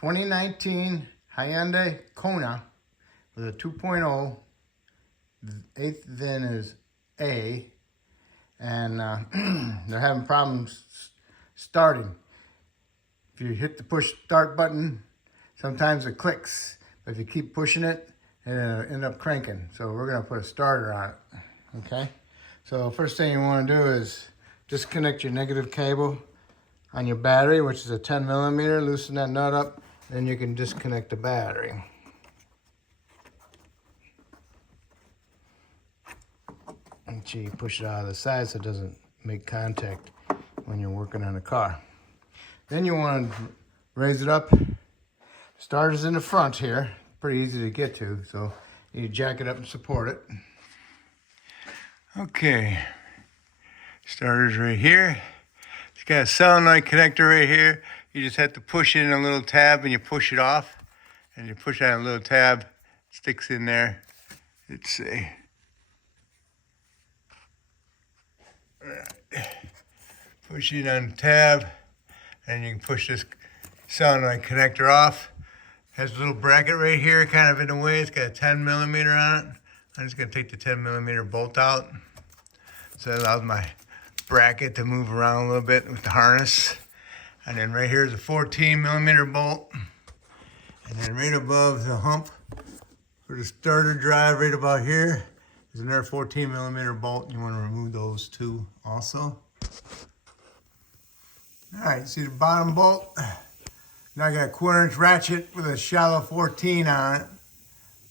2019 Hyundai Kona with a 2.0. The eighth VIN is A, and they're having problems starting. If you hit the push start button, sometimes it clicks, but if you keep pushing it, it'll end up cranking. So we're gonna put a starter on it, okay? So first thing you wanna do is disconnect your negative cable on your battery, which is a 10 millimeter, loosen that nut up, then you can disconnect the battery. Make sure you push it out of the side so it doesn't make contact when you're working on the car. Then you want to raise it up. Starter's in the front here, pretty easy to get to, so you jack it up and support it. Okay, starter's right here. It's got a solenoid connector right here. You just have to push in a little tab and you push it off. And you push on a little tab, it sticks in there. Let's see. Push it on the tab, and you can push this solenoid connector off. Has a little bracket right here, kind of in the way. It's got a 10 millimeter on it. I'm just gonna take the 10 millimeter bolt out. So that allows my bracket to move around a little bit with the harness. And then right here is a 14 millimeter bolt. And then right above the hump for the starter drive, right about here, is another 14 millimeter bolt. You want to remove those two also. All right, see the bottom bolt? Now I got a 1/4" ratchet with a shallow 14 on it,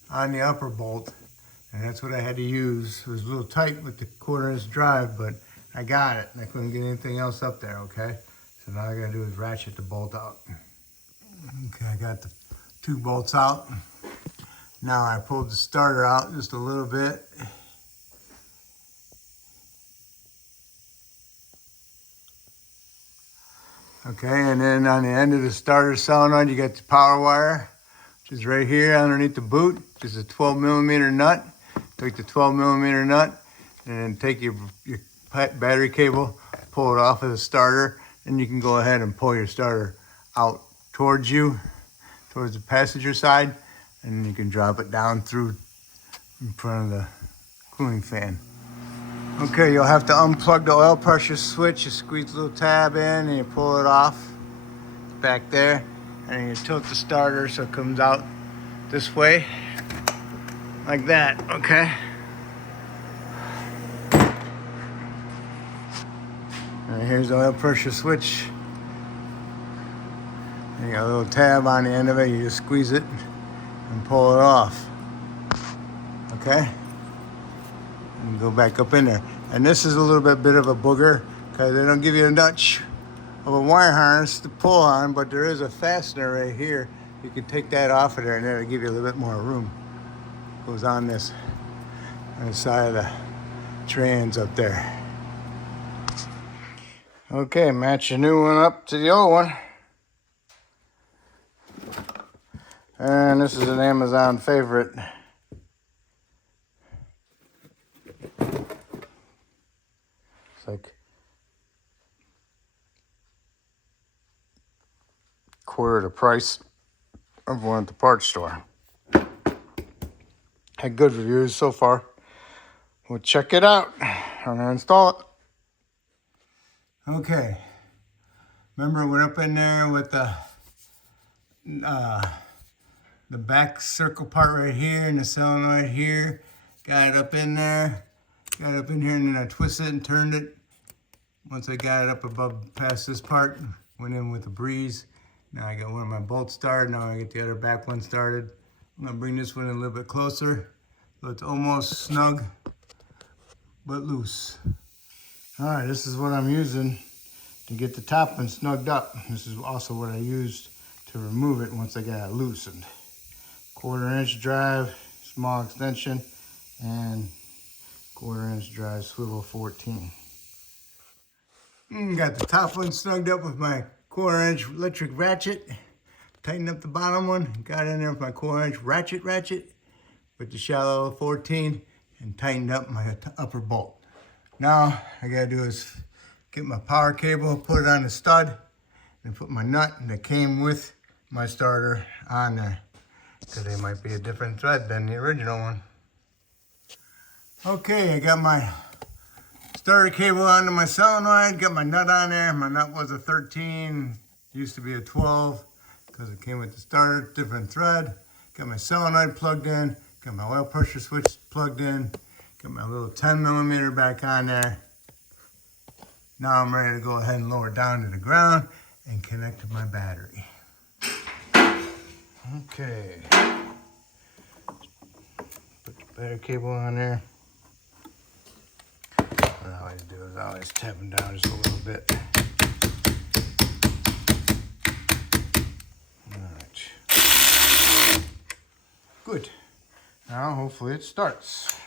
on the upper bolt. And that's what I had to use. It was a little tight with the 1/4" drive, but I got it. And I couldn't get anything else up there, okay? So now all I gotta do is ratchet the bolt out. Okay, I got the 2 bolts out. Now I pulled the starter out just a little bit. Okay, and then on the end of the starter solenoid, you got the power wire, which is right here underneath the boot, which is a 12 millimeter nut. Take the 12 millimeter nut, and then take your battery cable, pull it off of the starter, and you can go ahead and pull your starter out towards you, towards the passenger side, and then you can drop it down through in front of the cooling fan. Okay, you'll have to unplug the oil pressure switch. You squeeze the little tab in and you pull it off back there, and then you tilt the starter so it comes out this way, like that, okay? And here's the oil pressure switch. You got a little tab on the end of it. You just squeeze it and pull it off, okay? And go back up in there. And this is a little bit of a booger because they don't give you a notch of a wire harness to pull on, but there is a fastener right here. You can take that off of there and it'll give you a little bit more room. Goes on this on the side of the trans up there. Okay, match the new one up to the old one. And this is an Amazon favorite. It's like 1/4 the price of one at the parts store. Had good reviews so far. We'll check it out. I'm gonna install it. Okay. Remember I went up in there with the back circle part right here and the solenoid here. Got it up in there. Got it up in here, and then I twisted it and turned it. Once I got it up above past this part, went in with a breeze. Now I got one of my bolts started. Now I get the other back one started. I'm gonna bring this one a little bit closer so it's almost snug but loose. All right, this is what I'm using to get the top one snugged up. This is also what I used to remove it once I got it loosened. 1/4" drive, small extension, and 1/4" drive swivel 14. Got the top one snugged up with my 1/4" electric ratchet. Tightened up the bottom one. Got in there with my 1/4" ratchet with the shallow 14 and tightened up my upper bolt. Now I gotta do is get my power cable, put it on the stud, and put my nut that came with my starter on there, because they might be a different thread than the original one. Okay, I got my starter cable onto my solenoid, got my nut on there. My nut was a 13, used to be a 12, because it came with the starter, different thread. Got my solenoid plugged in, got my oil pressure switch plugged in, got my little 10 millimeter back on there. Now I'm ready to go ahead and lower down to the ground and connect to my battery. Okay. Put the battery cable on there. What I always do is I always tap them down just a little bit. Alright. Good. Now hopefully it starts.